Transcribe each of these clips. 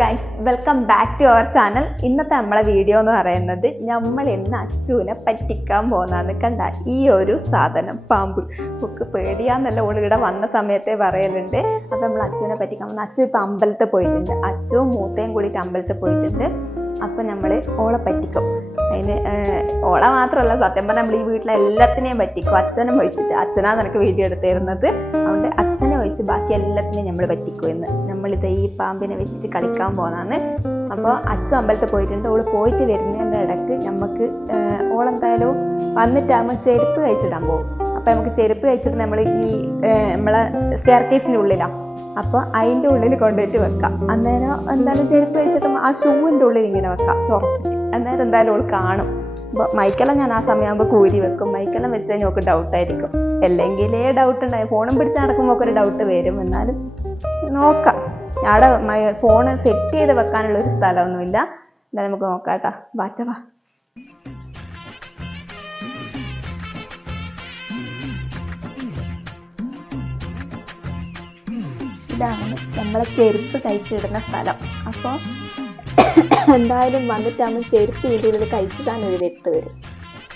Guys, welcome back to our channel. ഇന്നത്തെ നമ്മളെ video എന്ന് പറയുന്നത് നമ്മൾ ഇന്ന് അച്ചുവിനെ പറ്റിക്കാൻ പോകുന്നതെന്ന് കണ്ട ഈ ഒരു സാധനം പാമ്പ് ഒക്കെ പേടിയാന്നല്ല ഓളിവിടെ വന്ന സമയത്തെ പറയലുണ്ട്. അപ്പം നമ്മൾ അച്ചുവിനെ പറ്റിക്കാൻ പോകുന്ന അച്ചു ഇപ്പം അമ്പലത്തിൽ പോയിട്ടുണ്ട്. അച്ചുവും മൂത്തയും കൂടിയിട്ട് അമ്പലത്തിൽ പോയിട്ടുണ്ട്. അപ്പം നമ്മൾ ഓളെ പറ്റിക്കും. അതിന് ഓളെ മാത്രമല്ല, സത്യം പറഞ്ഞാൽ നമ്മൾ ഈ വീട്ടിലെ എല്ലാത്തിനെയും പറ്റിക്കും. അച്ഛനെ വഹിച്ചിട്ട് അച്ഛനാ നിനക്ക് വീഡിയോ എടുത്തിരുന്നത്, അതുകൊണ്ട് അച്ഛനെ വഹിച്ച് ബാക്കി എല്ലാത്തിനെയും നമ്മൾ പറ്റിക്കും. എന്ന് നമ്മളിത് ഈ പാമ്പിനെ വെച്ചിട്ട് കളിക്കാൻ പോകുന്നതാണ്. അപ്പോൾ അച്ഛൻ അമ്പലത്തിൽ പോയിട്ടുണ്ട്. ഓള് പോയിട്ട് വരുന്നതിൻ്റെ ഇടയ്ക്ക് നമുക്ക് ഓളെന്തായാലും വന്നിട്ടാകുമ്പോൾ ചെരുപ്പ് കഴിച്ചിടാൻ പോകും. അപ്പം നമുക്ക് ചെരുപ്പ് കഴിച്ചിട്ട് നമ്മൾ ഈ നമ്മളെ സ്റ്റെയർ കേസിൻ്റെ ഉള്ളിലാണ്. അപ്പോൾ അതിൻ്റെ ഉള്ളിൽ കൊണ്ടുപോയിട്ട് വെക്കാം. അന്നേരം എന്തായാലും ചെരുപ്പ് കഴിച്ചിട്ട് ആ ഷൂവിൻ്റെ ഉള്ളിൽ ഇങ്ങനെ വെക്കാം ചൊറച്ചിട്ട്. അന്നേരം എന്തായാലും ഓൾ കാണും. അപ്പോൾ മൈക്കെല്ലാം ഞാൻ ആ സമയമാകുമ്പോൾ കൂരി വെക്കും. മൈക്കെല്ലാം വെച്ച് കഴിഞ്ഞാൽ നമുക്ക് ഡൗട്ടായിരിക്കും. അല്ലെങ്കിലേ ഡൗട്ട് ഉണ്ടായി. ഫോണും പിടിച്ച് നടക്കുമ്പോൾ ഒക്കെ ഒരു ഡൗട്ട് വരും. എന്നാലും നോക്കാം. അവിടെ ഫോണ് സെറ്റ് ചെയ്ത് വെക്കാനുള്ള ഒരു സ്ഥലമൊന്നുമില്ല. എന്തായാലും നമുക്ക് നോക്കാം കേട്ടോ. വാച്ചവാ. ഇതാണ് നമ്മളെ ചെരുപ്പ് കഴിച്ചിടുന്ന സ്ഥലം. അപ്പോൾ എന്തായാലും വന്നിട്ടാകുമ്പോൾ ചെരുപ്പ് ഇതിൻ്റെ ഉള്ളിൽ കഴിച്ചിട്ടാണ് ഒരു വ്യക്തി വരും.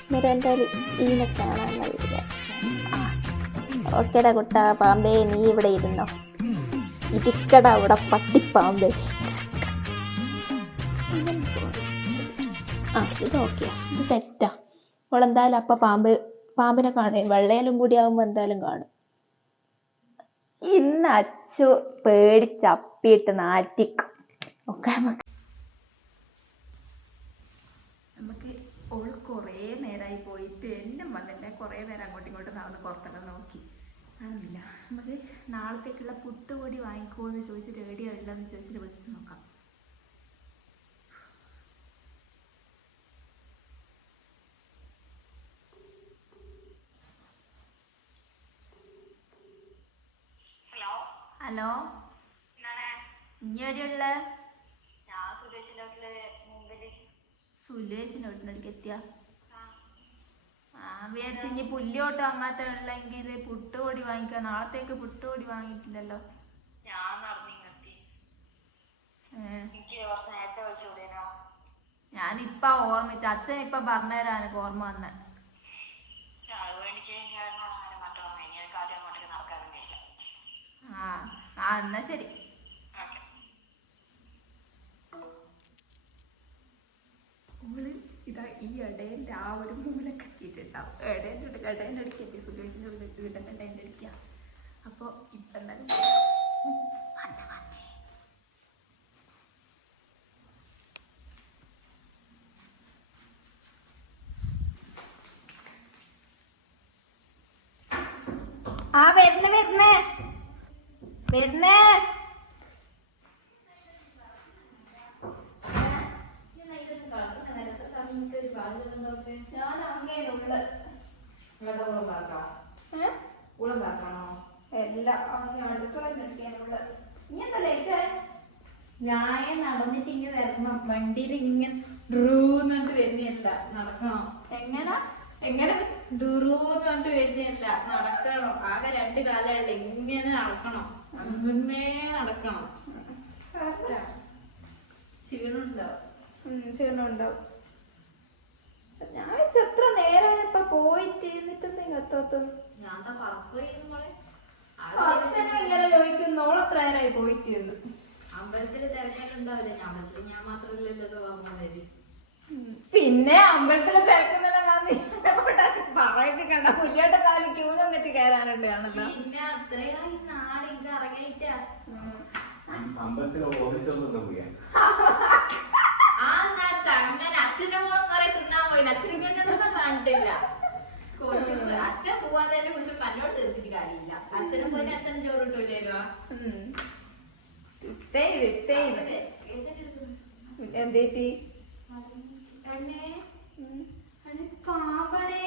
എന്നിട്ട് എന്തായാലും ഇതിനെ കാണാൻ കഴിയില്ല. ഓക്കേടാ കുട്ടാ പാമ്പേ, നീ ഇവിടെ ഇരുന്നോ. ഇരിക്കട അവിടെ പട്ടിപ്പാമ്പേ. ഇത് ഓക്കെയാ, ഇത് സെറ്റാ. അവളെന്തായാലും അപ്പം പാമ്പിനെ കാണും. വെള്ളയിലും കൂടി ആകുമ്പോൾ എന്തായാലും കാണും. ഇന്ന് അച്ചു പേടിച്ചപ്പിയിട്ട് നാറ്റിക്കും. ഒക്കെ നമുക്ക് ഓൾ കുറേ നേരമായി പോയിട്ട് എന്നെ വന്നിട്ട് കുറേ നേരം അങ്ങോട്ടും ഇങ്ങോട്ടും നടന്ന് പുറത്തെല്ലാം നോക്കി കാണുന്നില്ല. നമുക്ക് നാളത്തേക്കുള്ള പുട്ടുപൊടി വാങ്ങിക്കുമോ എന്ന് ചോദിച്ചിട്ട് റെഡിയാവില്ലെന്ന് ചോദിച്ചിട്ട് വിളിച്ച് നോക്കാം. ഹലോ, ഇഞ്ഞെവിടെയുള്ള? സുലേഷിന്റെ വീട്ടിനടുക്ക് എത്തിയ വിചാരിച്ച് ഇനി പുല്ലോട്ടോ അങ്ങനത്തെ ഉള്ളെങ്കിൽ പുട്ടുപൊടി വാങ്ങിക്കുക. നാളത്തേക്ക് പുട്ടുപൊടി വാങ്ങിയിട്ടില്ലല്ലോ. ഞാനിപ്പ ഓർമ്മിച്ച അച്ഛൻ ഇപ്പൊ പറഞ്ഞുതരാൻ ഓർമ്മ വന്ന. എന്നാ ശരി. ഓള് ഇതാ ഈ ഇടേൻ്റെ ആ ഒരു മൂലൊക്കെ എത്തിയിട്ടുണ്ടാവും. ഇടേൻ്റെ അടുക്ക് എത്തി. സുലേഷിൻ്റെ വീടിൻ്റെ ഇടേൻ്റെ അടുക്ക. അപ്പോൾ ഇപ്പം എന്തായാലും വരുന്നേ ഞാൻ നടന്നിട്ട് ഇങ്ങനെ വരണം. വണ്ടിയിൽ ഇങ്ങനെ ഡ്രൂന്നിട്ട് വരുന്നല്ല, നടക്കണം. എങ്ങനെ ഡുറൂന്ന് പറഞ്ഞിട്ട് വരുന്നല്ല, നടക്കണം. ആകെ 2 കാലമുള്ള ഇങ്ങനെ നടക്കണം. അങ്ങനെ നടക്കണം. ക്ഷീണമുണ്ടാവും. ഞാൻ എത്ര നേരമായപ്പോ പോയിട്ട് എന്നിട്ടെന്തെങ്കിലും എത്താത്തത്. ഞാൻ പറക്കുമ്പോളെ അച്ഛനും ഇങ്ങനെ ചോദിക്കുന്നു, ഓളെത്ര നേരമായി പോയിട്ട്. അമ്പലത്തില് തിരഞ്ഞിട്ടുണ്ടാവില്ല. അമ്പലത്തിൽ ഞാൻ മാത്രമല്ലല്ലോ പോകുന്നത്. പിന്നെ അമ്പലത്തില് തിരക്കുന്നെല്ലാം പറയൊക്കെ കണ്ട പുല്ലോട്ട കാലം ക്യൂ നിന്നിട്ട് കയറാനുണ്ട് ആണല്ലോ. പിന്നെ അത്രയായി നാളെ ഇത് ഇറങ്ങിയിട്ടാ ചങ്ങനെ അച്ഛൻ്റെ മോളും കുറെ തിന്നാൻ പോയി. അച്ഛനൊന്നും കണ്ടിട്ടില്ല. അച്ഛൻ പോവാതെ കുറിച്ച് പന്നോട് തീർത്തിട്ട് കാര്യമില്ല. അച്ഛനും പോയി അച്ഛനും ചോറ് കിട്ടൂലോ. എന്തേറ്റി പാമ്പണേ,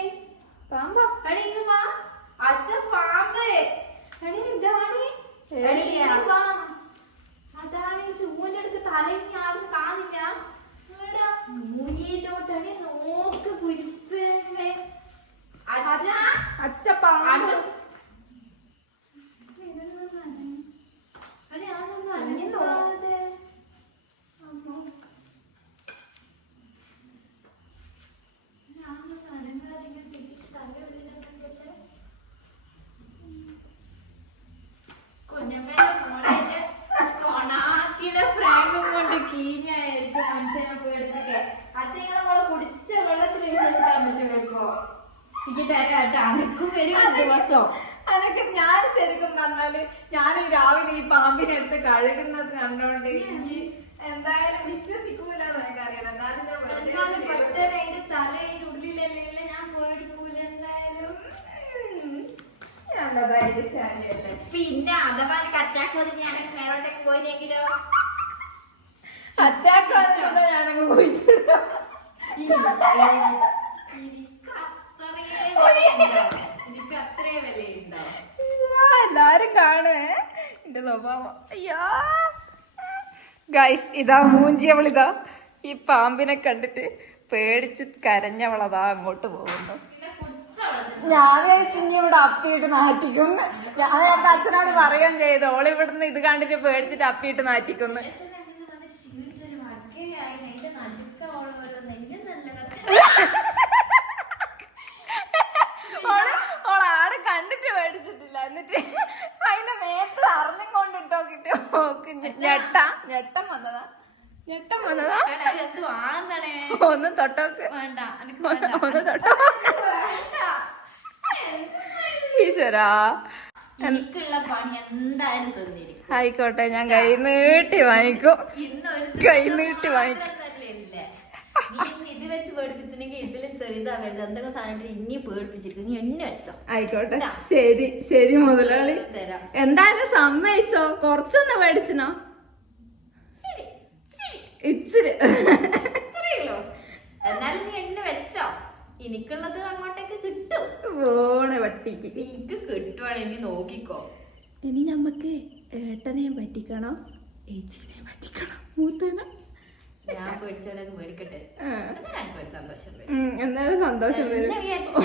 പാമ്പാ അച്ഛൻ പാമ്പ് അതാണ് ഷൂവിന്റെ അടുത്ത് തലങ്ങി ആടുന്ന് കാണില്ല. മൂയിലോട്ടണി നോക്ക് പുരിപ്പേ അച്ഛ പാമ്പ്. ഒരു ദിവസം. അതൊക്കെ ഞാൻ ശരിക്കും പറഞ്ഞാല് ഞാൻ ഈ രാവിലെ ഈ പാമ്പിനെ എടുത്ത് കഴുകുന്നത് കണ്ടോണ്ട് എനിക്ക് എന്തായാലും വിശ്വസിക്കൂല എനിക്കറിയാം. എന്നാലും അതിന്റെ തലയുടെ ഉള്ളിലല്ലേ ഞാൻ പോയെടുക്കൂല എന്തായാലും. പിന്നെ അഥവാ അറ്റാക്ക് വന്നിട്ട് ഞാനൊക്കെ വേറോട്ടൊക്കെ പോയില്ലെങ്കിലോ? അറ്റാക്ക് വന്നിട്ടുണ്ടോ ഞാനങ്ങ് പോയിട്ടുണ്ട്. എല്ലാരും കാണുവേ എന്റെ സ്വഭാവം. അയ്യോ ഗൈസ്, ഇതാ മൂഞ്ചിയവളിതാ ഈ പാമ്പിനെ കണ്ടിട്ട് പേടിച്ച് കരഞ്ഞവളതാ അങ്ങോട്ട് പോകുന്നു. ഞാൻ ഇനി ഇവിടെ അപ്പിയിട്ട് നാട്ടിക്കുന്നു. ഞാൻ എന്റെ അച്ഛനോട് പറയുകയും ചെയ്തു, ഓളിവിടുന്ന് ഇത് കണ്ടിട്ട് പേടിച്ചിട്ട് അപ്പിയിട്ട് നാട്ടിക്കുന്നു. ഓളാടെ കണ്ടിട്ട് പേടിച്ചിട്ടില്ല. എന്നിട്ട് അതിന്റെ മേത്ത് അറിഞ്ഞും കൊണ്ടിട്ടോക്കിട്ട് ഞെട്ടം വന്നതാ. ഒന്നും തൊട്ടോക്ക്, ഒന്ന് തൊട്ടോക്ക്. ഈശ്വരാ, എനിക്കുള്ള പണി എന്തായാലും തന്നിരിക്കും. ആയിക്കോട്ടെ, ഞാൻ കൈ നീട്ടി വാങ്ങിക്കും. കൈ നീട്ടി വാങ്ങിക്കും. ഇത് വെച്ച് പേടിപ്പിച്ചിട്ടുണ്ടെങ്കിൽ ഇതിലും ചെറുതാവരുത്. എന്തൊക്കെ സാധനം ഇനി പേടിപ്പിച്ചിരിക്കും. നീ എന്നെ വെച്ചോ. ആയിക്കോട്ടെ, ശരി ശരി മുതലാളി. എന്തായാലും സമ്മതിച്ചോ? കൊറച്ചൊന്ന് പേടിച്ചിനോ? ഇച്ചിരി ഇത്രയുള്ളൂ. എന്നാലും നീ എന്നെ വെച്ചോ. എനിക്കുള്ളത് അങ്ങോട്ടേക്ക് കിട്ടും. പോണേ വട്ടിക്ക്. എനിക്ക് കിട്ടുവാണെങ്കിൽ നീ നോക്കിക്കോ. ഇനി നമ്മക്ക് ഏട്ടനെ പറ്റിക്കണോ ഏച്ചിനെ പറ്റിക്കണോ മൂത്തനെ? ഞാൻ പേടിച്ചോടെ മേടിക്കട്ടെ. സന്തോഷം എന്നാലും സന്തോഷം വരും.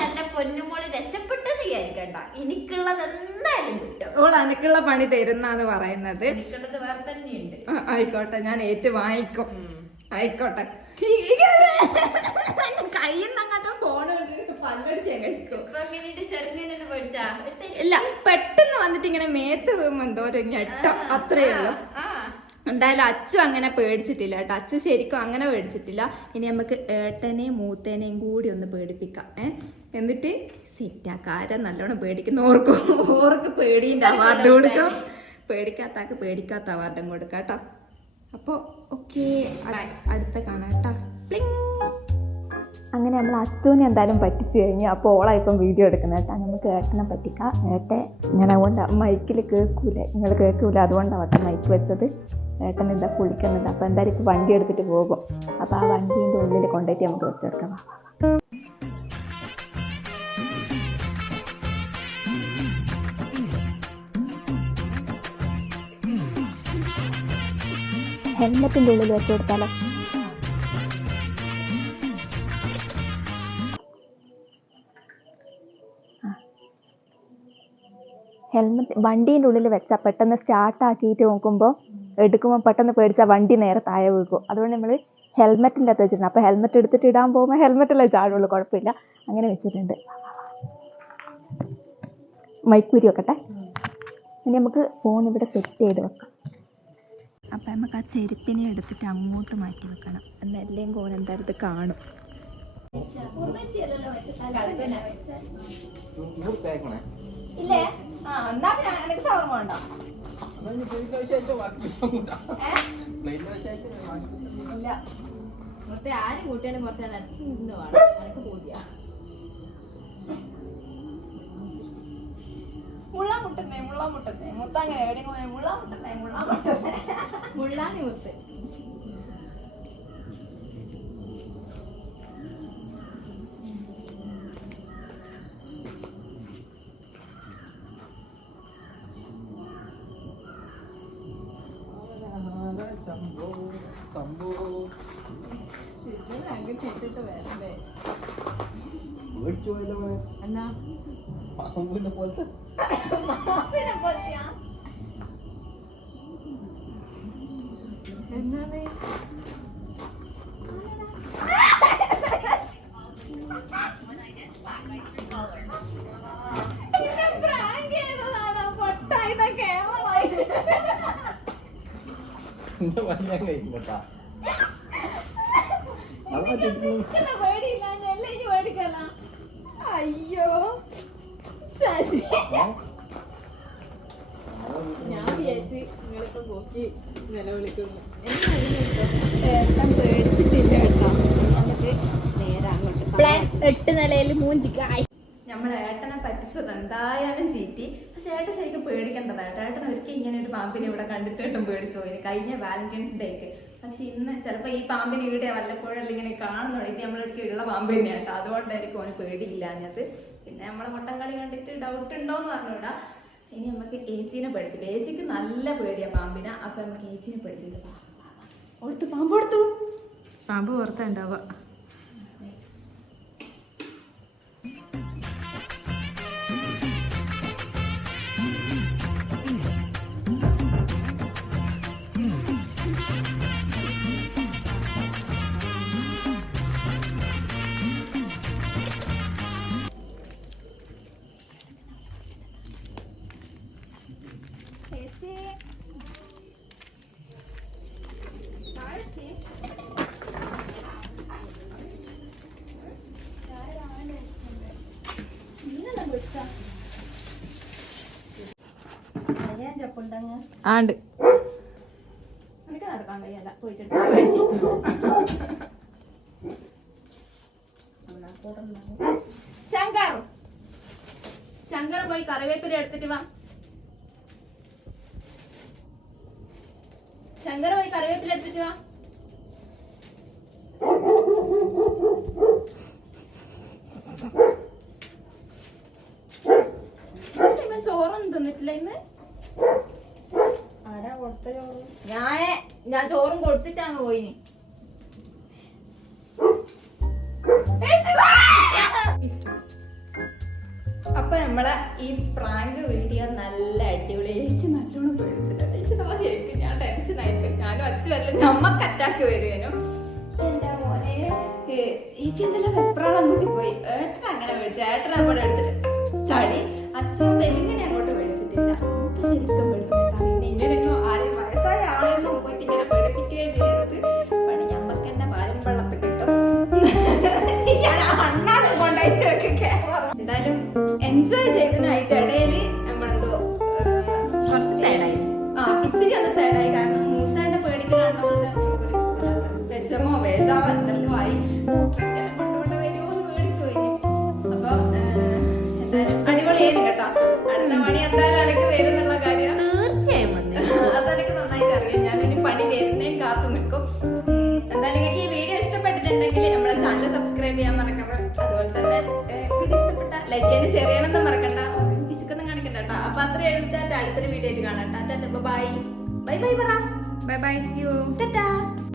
എന്റെ പൊന്നുമോള് രക്ഷപ്പെട്ടെന്ന് വിചാരിക്കണ്ട. എനിക്കുള്ളത് എന്തായാലും കിട്ടും. ഓൾ എനിക്കുള്ള പണി തരുന്നാന്ന് പറയുന്നത്. എനിക്കുള്ളത് വേറെ തന്നെയുണ്ട്. ആയിക്കോട്ടെ, ഞാൻ ഏറ്റു വാങ്ങിക്കും. ആയിക്കോട്ടെ. കയ്യിന്നങ്ങോട്ടും ഫോണിട്ട് പല്ലടിച്ച് കഴിക്കും. ഇല്ല, പെട്ടെന്ന് വന്നിട്ട് ഇങ്ങനെ മേത്ത് വീഴുമ്പോ എന്തോ ഒരു ഞെട്ടം, അത്രേ ഉള്ളൂ. എന്തായാലും അച്ചു അങ്ങനെ പേടിച്ചിട്ടില്ല കേട്ടോ. അച്ചു ശരിക്കും അങ്ങനെ പേടിച്ചിട്ടില്ല. ഇനി നമുക്ക് ഏട്ടനെയും മൂത്തേനെയും കൂടി ഒന്ന് പേടിപ്പിക്കാം. എന്നിട്ട് സെറ്റാക്കാരെ നല്ലോണം പേടിക്കുന്ന ഓർക്ക് പേടീൻ്റെ അവാർഡ് കൊടുക്കാം. പേടിക്കാത്താക്ക് പേടിക്കാത്ത അവാർഡും കൊടുക്കാം കേട്ടോ. അപ്പോൾ ഓക്കെ, അടുത്ത കാണാം കേട്ടോ. അങ്ങനെ നമ്മൾ അച്ചുവിനെ എന്തായാലും പറ്റിച്ചു കഴിഞ്ഞു. അപ്പോൾ ഓളായിപ്പം വീഡിയോ എടുക്കുന്നത് കേട്ടോ. നമുക്ക് ഏട്ടനെ പറ്റിക്കാം. ഏട്ടൻ ഞാൻ അതുകൊണ്ട് മൈക്കിൽ കേൾക്കൂല, നിങ്ങൾ കേൾക്കൂല, അതുകൊണ്ടാണ് കേട്ടോ മൈക്ക് വെച്ചത്. ഏട്ടൻ എന്താ കുളിക്കുന്നുണ്ട്. അപ്പോൾ എന്തായാലും ഇപ്പോൾ വണ്ടി എടുത്തിട്ട് പോകും. അപ്പോൾ ആ വണ്ടീൻ്റെ ഉള്ളിൽ കൊണ്ടുപോയിട്ട് നമുക്ക് വെച്ചെടുക്കാം. ഹെൽമെറ്റിൻ്റെ ഉള്ളിൽ വെച്ച് കൊടുത്താലോ? ഹെൽമെറ്റ് വണ്ടീൻ്റെ ഉള്ളിൽ വെച്ചാൽ പെട്ടെന്ന് സ്റ്റാർട്ടാക്കിയിട്ട് നോക്കുമ്പോൾ എടുക്കുമ്പോൾ പെട്ടെന്ന് പേടിച്ചാൽ വണ്ടി നേരെ താഴെ വീഴും. അതുകൊണ്ട് നമ്മൾ ഹെൽമെറ്റിൻ്റെ അകത്ത് വെച്ചിട്ടുണ്ട്. അപ്പോൾ ഹെൽമെറ്റ് എടുത്തിട്ട് ഇടാൻ പോകുമ്പോൾ ഹെൽമെറ്റല്ലേ ചാടുള്ളൂ, കുഴപ്പമില്ല. അങ്ങനെ വെച്ചിട്ടുണ്ട്. മൈക്കൂരി വെക്കട്ടെ. ഇനി നമുക്ക് ഫോൺ ഇവിടെ സെറ്റ് ചെയ്ത് വെക്കാം. അപ്പം നമുക്ക് ആ ചെരുപ്പിനെ എടുത്തിട്ട് അങ്ങോട്ട് മാറ്റി വെക്കണം. എന്നല്ലേം കോൻ എന്തായാലും ഇത് കാണും. ഇല്ലേ? ആ, എന്നാ പിന്നെ എനിക്ക് ഷവർമ വേണ്ട. മൊത്തം ആരും കൂട്ടിയാലും കുറച്ചാൽ ഇന്ന് വേണം. എനിക്ക് പൂതിയ മുള്ളാമുട്ടുന്നേ മുത്തങ്ങനെ എവിടെയെങ്കിലും മുള്ളാമുട്ടുന്നേ മുള്ളാണി മുത്ത്. എന്നാ പാമ്പിനെ പോലത്തെ എന്നാണ് വലിയ കഴിക്കട്ടാ. അയ്യോ ഞാൻ വിചാരിച്ച് നിങ്ങളിപ്പോ നോക്കി നിലവിളിക്കുന്നു ഏട്ടൻ പേടിച്ചിട്ടില്ല കേട്ടോ. നമുക്ക് നേരെ അങ്ങോട്ട് പ്ലാൻ 8 നിലയിൽ മൂഞ്ചിക്ക് നമ്മൾ ഏട്ടനെ പറ്റിച്ചത് എന്തായാലും ചീറ്റി. പക്ഷെ ഏട്ടൻ ശരിക്കും പേടിക്കേണ്ടതാണ്. ഏട്ടൻ ഒരിക്കൽ ഇങ്ങനെ ഒരു പാമ്പിനെ ഇവിടെ കണ്ടിട്ട് ഏട്ടൻ പേടിച്ചു പോയി കഴിഞ്ഞ വാലന്റൈൻസ് ഡേക്ക്. പക്ഷെ ഇന്ന് ചിലപ്പോൾ ഈ പാമ്പിനെ ഇവിടെ വല്ലപ്പോഴല്ല ഇങ്ങനെ കാണുന്നുണ്ട്. ഇത് നമ്മളൊരിക്കൽ ഉള്ള പാമ്പ് തന്നെയാണ് കേട്ടോ. അതുകൊണ്ടായിരിക്കും അവന് പേടിയില്ലാഞ്ഞത്. പിന്നെ നമ്മളെ വട്ടം കളി കണ്ടിട്ട് ഡൗട്ട് ഉണ്ടോന്ന് പറഞ്ഞുകൂടാ. ഇനി നമുക്ക് ഏച്ചീനെ പഠിപ്പിക്കാം. ഏച്ചിക്ക് നല്ല പേടിയാണ് പാമ്പിനെ. അപ്പൊ നമുക്ക് ഏച്ചീനെ പഠിപ്പിക്കാം. ഓടുത്തു പാമ്പ് കൊടുത്തു. പാമ്പ് പുറത്തുണ്ടാവുക. ചേച്ചി ആണ്ട് എനിക്ക് നടക്കാൻ കഴിയല്ല പോയിട്ട് ശങ്കർ ശങ്കർ പോയി കറിവേപ്പില എടുത്തിട്ട് വാ. ശങ്കർ പോയി കറിവേപ്പില എടുത്തിട്ട് വാ. ഇവൻ ചോറൊന്നും തിന്നിട്ടില്ല ഇന്ന്. ഞാൻ ചോറും കൊടുത്തിട്ട് അങ്ങ് പോയിന്. അപ്പൊ നമ്മളെ ഈ പ്രാങ്ക് വീഡിയോ നല്ല അടിപൊളി. ചേച്ചി നല്ലോണം പേടിച്ചിട്ടുണ്ട്. ശരിക്കും ഞാൻ ടെൻഷൻ ആയിപ്പോയി. ഞാനും അച്ഛല്ല നമ്മക്ക് അറ്റാക്ക് വരുവാനും. എന്റെ മോനെ ചേച്ചി എന്തെല്ലാം വെപ്രാളം കൂട്ടി പോയി. ഏട്ടൻ അങ്ങനെ മേടിച്ചു. ഏട്ടൻ അവിടെ എടുത്തിട്ട് ചാടി. അച്ഛൻ എങ്ങനെ അങ്ങോട്ട് മേടിച്ചിട്ടില്ല. ശരിക്കും മേടിച്ചിട്ടുണ്ടാവും. ഇങ്ങനെയൊന്നും ആരെയും വയസ്സായ ആളെയൊന്നും പോയിട്ട് ഇങ്ങനെ പേടിപ്പിക്കുകയും ചെയ്യരുത്. പണി ഞമ്മക്ക് തന്നെ പാലും വെള്ളത്തിൽ കിട്ടും. ഞാൻ അണ്ണാനെ കൊണ്ടയച്ചു വെക്കൊക്കെ. എന്തായാലും എൻജോയ് ചെയ്തതിനായിട്ട് ഇടയിൽ നമ്മളെന്തോ കുറച്ച് സൈഡായി. ഇച്ചിരി ഒന്ന് സൈഡായി. കാരണം മൂത്താന്റെ പേടിക്കലാണ്ടോണ്ട് നമുക്കൊരു വിഷമോ വേജാവോ എന്തെല്ലാം ആയി. ഡോക്ടറെ കൊണ്ടുകൊണ്ട് വരുമോ എന്ന് പേടിച്ചു പോയി. അപ്പൊ എന്തായാലും അടിപൊളിയായിരുന്നു കേട്ടോ. അടുത്ത പണി എന്തായാലും എനിക്ക് വരുന്നുള്ള കാര്യം തീർച്ചയായും അതെനിക്ക് നന്നായിട്ട് അറിയാം. ഞാനിനി പണി വരുന്നേം കാത്തു നിൽക്കും. എന്തായാലും നിങ്ങൾക്ക് ഈ വീഡിയോ ഇഷ്ടപ്പെട്ടിട്ടുണ്ടെങ്കിൽ നമ്മുടെ ചാനൽ സബ്സ്ക്രൈബ് ചെയ്യാൻ മറക്കണ്ട. അതുപോലെ തന്നെ വീഡിയോ ഇഷ്ടപ്പെട്ട ലൈക്ക് ചെയ്യാനും ഷെയർ ചെയ്യാനൊന്നും മറക്കണ്ട. പിശുക്കൊന്നും കാണിക്കണ്ട കേട്ടോ. അപ്പൊ അത്ര എഴുതിട്ട് അടുത്തൊരു വീഡിയോയിൽ കാണാം. ബൈ ബൈ ബൈ പറ. Bye bye. See you. Tata.